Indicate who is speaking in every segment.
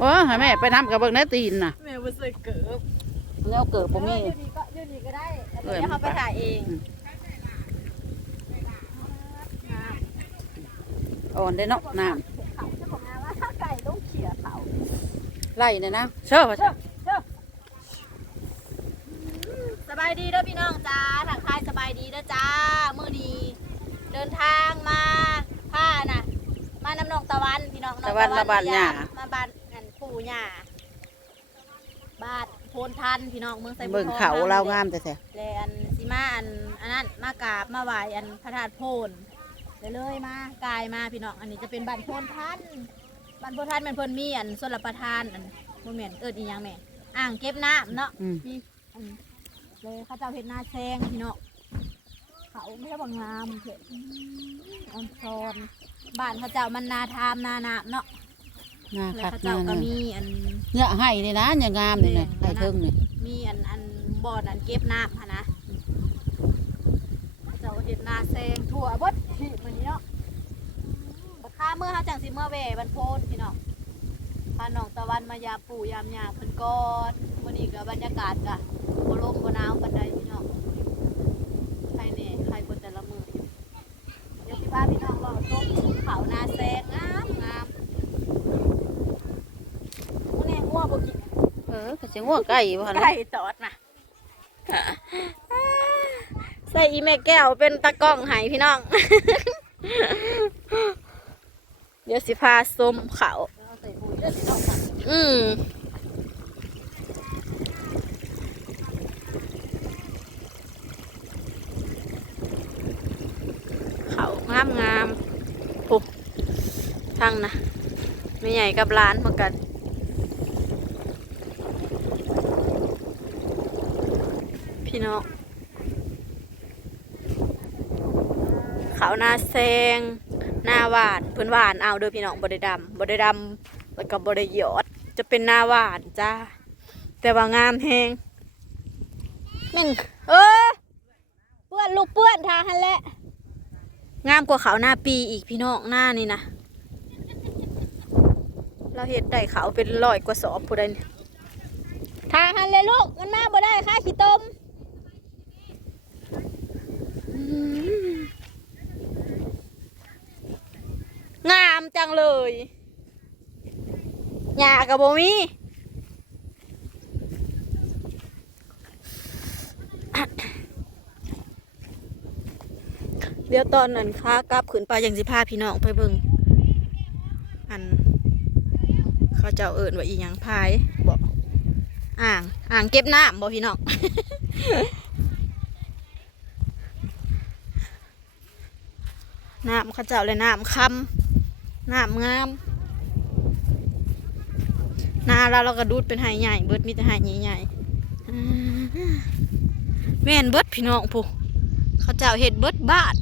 Speaker 1: โอ้ให้แม่ไปทำกับเบิ่งในตีนน่ะ
Speaker 2: แม่บ่ใส่เกิบ
Speaker 1: แล้วเกิดบ่มี
Speaker 2: เดี๋ยวนี้ก็เดี๋ยวนี้ก็ได้
Speaker 1: เออ
Speaker 2: เดี๋ยวเขาไปถ่ายเอง
Speaker 1: อ่อนได้เนาะน้
Speaker 2: เขาจะบอกงานว่าถ้าไก่ต้องเขี่ยเขาำ
Speaker 1: ไล่เนี่ยนะเชื่อป่ะเชื่อ
Speaker 2: สบายดีเด้อพี่น้องจ้าทักทายสบายดีเด้อจ้ามื้อนี้เดินทางมาผ้าน่ะ มาน้ำนองตะวันพี่น้ององ
Speaker 1: ตะวันละบานหญ้า
Speaker 2: มาบ้านอัน ปู่หญ้าบ้านโพนทันพี่น้องเมืองไซบุ
Speaker 1: เบิ่ง
Speaker 2: ทอง
Speaker 1: เขาเรางามแต่แท้
Speaker 2: แลอันสิมาอันอันนั้นมากราบมาไหว้อันพระธาตุโพนเลยเลยมากายมาพี่น้องอันนี้จะเป็นบ้านโพนทันบ้านโพนทันมันเพิ่นมีอันส่วนรับประทานอันบ่แม่นเอิ้นอีหยังแม่อ่างเก็บน้ำเนาะ
Speaker 1: อืม
Speaker 2: มีอันเลยเขาเจ้าเห็ดนาแซงพี่เนาะเขาไม่ใช่บางงามเถอะออนซอนบ้านเขาเจ้ามันนาทามนานาเนาะ
Speaker 1: หน้า
Speaker 2: แล้ว
Speaker 1: คัก
Speaker 2: เขา
Speaker 1: หน้า
Speaker 2: เจ้าก็
Speaker 1: เนี่ย
Speaker 2: มีอัน
Speaker 1: เนี่ยให้นี่นะเนี่ยงามนี่นะให้เทิงนี่
Speaker 2: มีอันอันบ่อนอันเก็บน้ำค่ะนะเขาเจ้าเห็ดนาแซงทั่วเบดที่มันนี้เนาะบักค่าเมื่อเขาจังสิเมื่อแหว่บันโพนพี่เนาะพาน้องตะวันมายาปู่ยามยาเพิ่นก่อนวันนี้ก็บรรยากาศก็บ่ลมบ่หนาวปานใดพี่เนาะ ใครเนี่ยใครบนแต่ละมือเดี๋ยวสิพาพี่น้องเราต้มเขานาแซงงามงามพวกนี้งัวบกิน
Speaker 1: เออก็สิงัวไก่บ่หั่น
Speaker 2: ไก่ตอดมาใส่อีเมแก้วเป็นตะกล้องใหายพี่น้อง เดี๋ยวสิพาส้มเขาอืมเขางามงามโอ้ทางนะไม่ใหญ่กับร้านเหมือนกัน พี่น้องเขาวหน้าแซงหน้าหวานเพื่อนหวานเอาเด้อพี่น้องบไดดำบไดดำแล้วก็บไดหยอด จะเป็นหน้าหวานจ้าแต่ว่างามแฮงแม่นเออเปื้อนลูกเปื้อนทางหันแหละงามกว่าเขาวหน้าปีอีกพี่น้องหน้านี่นะเราเห็ดได้เขาวเป็นร้อยกว่าสอบผู้ใดนี่ทางหันเลยลูกมันมาบ่ได้ค่าขี้ต้ม อืมงาม จังเลยหญ้ากับโบมีเดี๋ยวตอนนั้นค้ากลับขืนไปยังสิพาพี่น้องไปเบิ่งอัน เขาเจ้าเอิญว่าอีหยังพายบอกอ่างอ่างเก็บน้ำบอกพี่น้องน้ำเขาเจ้าเลยน้ำคำ น้ำงามนาเราเราก็ดูดเป็นไห้ใหญ่เบิดมีแต่ไห้ใหญ่ๆอ่แม่นเบิดพี่น้องผู้เขาเจ้าเห็ดเบิดบ้าน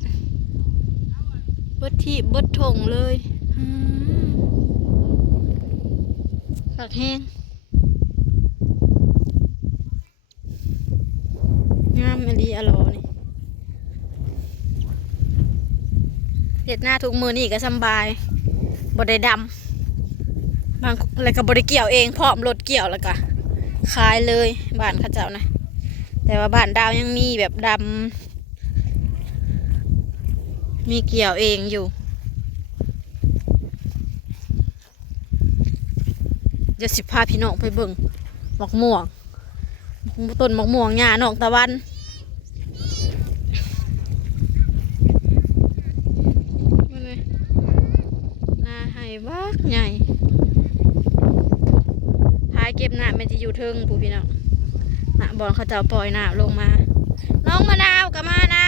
Speaker 2: เบิดที่เบิดทงเลยสักแห้งงามอดีอร่อยนี่เห็ดหน้าทุกมือนี่ก็สบาย บดได้ดำบางอะไรก็บดได้เกี่ยวเองพร้อมรถเกี่ยวแล้วก็ขายเลยบ้านข้าเจ้านะ แต่ว่าบ้านดาวยังมีแบบดำมีเกี่ยวเองอยู่เดี๋ยวสิพาพี่น้องไปเบิ่งหมอกม่วงต้นหมอกม่วงหญ้าหนองตะวัน มาเลยนาไห้ บักใหญ่ท้ายเก็บหน้ามันจะอยู่เทิงผู้พี่น้องหน้าบอลเขาจะเอาปล่อยหน้าลงมา น้องมะนาวกับมานำ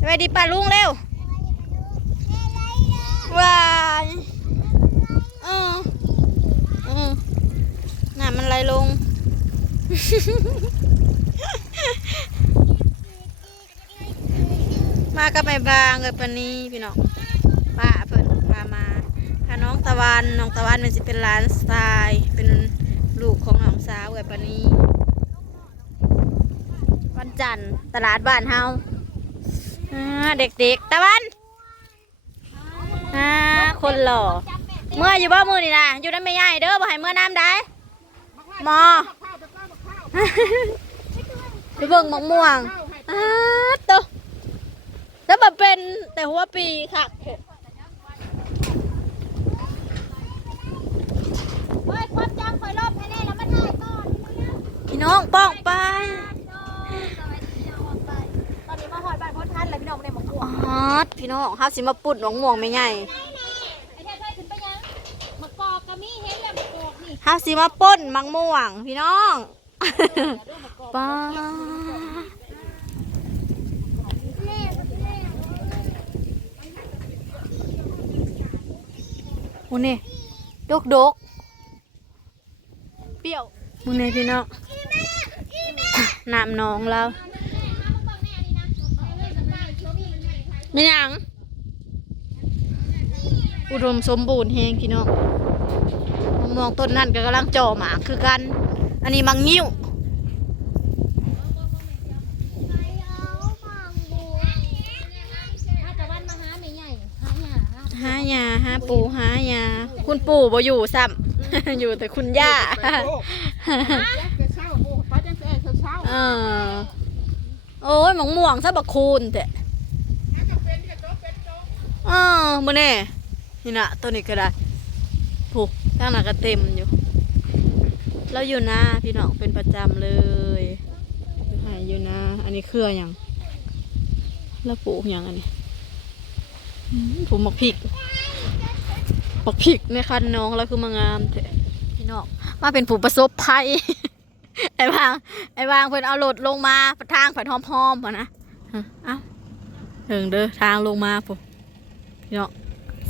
Speaker 2: สวัสดีป้าลุงเร็วว้ายเออเออหน้ามันไหลลง มากับไม่บางเลยปนนี้พี่น้องป้าเพิ่นพามาพาน้องตะวันน้องตะวันมันสิเป็นหลานสไตล์เป็นลูกของน้องสาวเลยปนนี้วันจันทร์ตลาดบ้านเฮาเด็กๆตะวันคนหล่อเมื่ออยู่บ้ามือนี่นะอยู่น้ำไม่ใหญ่เด้อบ่ให้เมื่อน้ำได้มอไปเบิ่งมะม่วงอ้าโตะ แล้วมาเป็นแต่หัวปีค่ะพี่น้องป้องไป
Speaker 3: ตอนนี้มาหอดบ้านพ่อท่านเลยพี่น้องในหมกม่วง
Speaker 2: อ๋อพี่น้องเฮาสิมาปุดหนองม่วงไม่ใหญ่
Speaker 3: ไอ้แท้ไขึ้นไปยังมะกอกก็มีเห็นแล้วมะกอกนี่
Speaker 2: เฮาสิมาป่นมังม่วง พี่น้องป้า มูนี่ดกดกเปรี้ยวมูนี่พี่น้องน้ำหนองเราไม่ยังอุดมสมบูรณ์แฮงพี่น้องมะม่วงต้นนั่นก็กำลังจ่อหมาคือกัน อันนี้มังงิ้ว
Speaker 3: ถ้าตะวันมาหาไม่ใหญ่หาหญ้า หา
Speaker 2: หายาหาปูหายา คุณปู่บ่อยู่ซ้ำ อยู่แต่คุณย่าเออโอ้ยหมองม่วงซะบักคูนแต่เออมื้อนี่นี่นะตัวนี้ก็ได้ผูกข้างหน้าก็เต็มอยู่ เราอยู่นะพี่น้องเป็นประจำเลยอยู่ไหนอยู่นะอันนี้เครือหยังแล้วปลูกหยังอันนี้อืมผูกหมักพริก หมักพริกในคันน้องแล้วคือมางามเถอะพี่น้องมาเป็นผู้ประสบภัยไอ้วางไอ้วางเพิ่นเอารถลงมาทางผัดหอมๆพอนะเอ้าถิงเด้อทางลงมาปุ๊พี่น้อง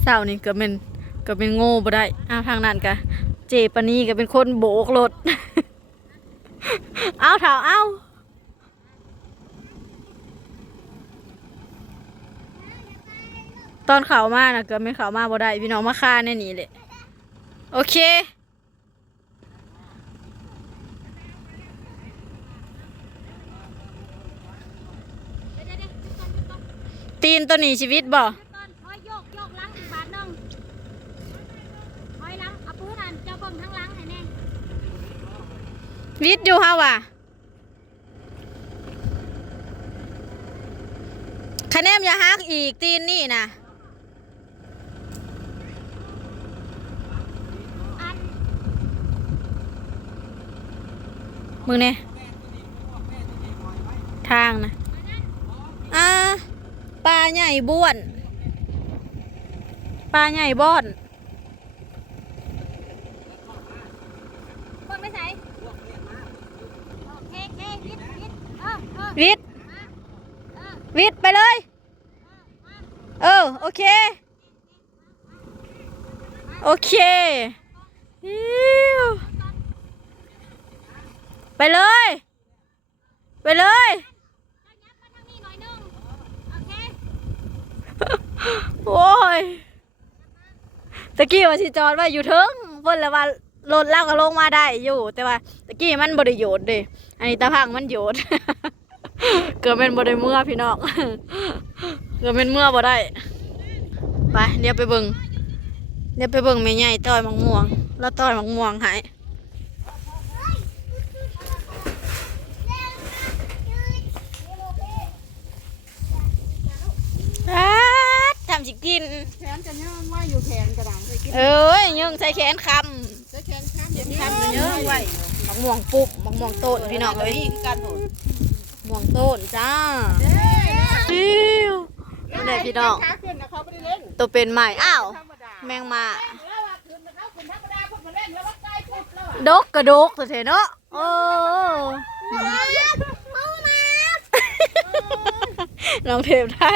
Speaker 2: เศร้านี่ก็เป็นก็เป็นโง่บ่ได้อ้าวทางนั้นกะเจปานีก็เป็นคนโบกรถ เอาเถาเอา ตอนเขามานะเกิดไม่เขามาบ่ได้พี่น้องมาฆ่าแน่นี่เลยโอเค ตีนตัวนี้ชีวิตบ่
Speaker 3: ก่อนคอยโยกโยกหล้างอีกบาทหนึงคอยหล้างเอาปืนนั่นเจ้าเบิ่งทั้งหล้างให้แน่
Speaker 2: วิทย์อยู่ฮะว่ะคะแนนอย่าฮักอีกตีนนี่นะ มึงเนี่ยทางนะอ่าปลาใหญ่บ้วนปลาใหญ่บ้อน
Speaker 3: เบิ่งไปใส่โอเคโอเควิทย์วิทย์เออเออ
Speaker 2: วิทย์
Speaker 3: เออ
Speaker 2: วิทย์ไปเลย เออ โอเค โอเคอิ๊ว ไปเลย ไปเลย
Speaker 3: เจ้ายับมาทางนี้หน่อยหนึงโอ้
Speaker 2: ยตะกี้ว่าสิจอดว่าอยู่เทิงเพิ่นแล้วว่ารถเล่าก็ลงมาได้อยู่ แต่ว่าตะกี้มันบ่ได้โยดเด้อันนี้ตาพังมันโยดเกิดเป็นบ่ได้เมื่อพี่น้องเกิดเป็นเมื่อบ่ได้ไปเดี๋ยวไปเบิ่งเดี๋ยวไปเบิ่งแม่ใหญ่ต้อยมังม่วง แล้วต้อยมังม่วงห้อ๊าดทำสิกิน
Speaker 4: แขน กันย่องว่าอยู่แขนกระดังเคยกิน
Speaker 2: เอ้ยยิงใส่แขนค
Speaker 4: ใช้แขนข้ามเดี๋ยว
Speaker 1: เห็น
Speaker 4: นี้
Speaker 1: คำมันเยอะไว้ำ
Speaker 2: มังม่วงปุ๊บมังม่วงต้นพี่น้องเอ้ย
Speaker 1: นี่คือการโหด
Speaker 2: ม่วงต้นจ้าอิ้วนี่นแหละพี่น้อง
Speaker 4: ขาขึ้นนะเขาไม่ได้เล่น
Speaker 2: ตัวเป็นใหม่อ้าว
Speaker 4: ธรรมดา
Speaker 2: แมงมา
Speaker 4: แล้วว่าขึ้นนะเขาขึ้นธรรมดาพวกมาเล่นแล้วว่าใกล้พุดแล้ว
Speaker 2: ดกกระดกตัวเถอะเนาะโอ้น้องเทพได้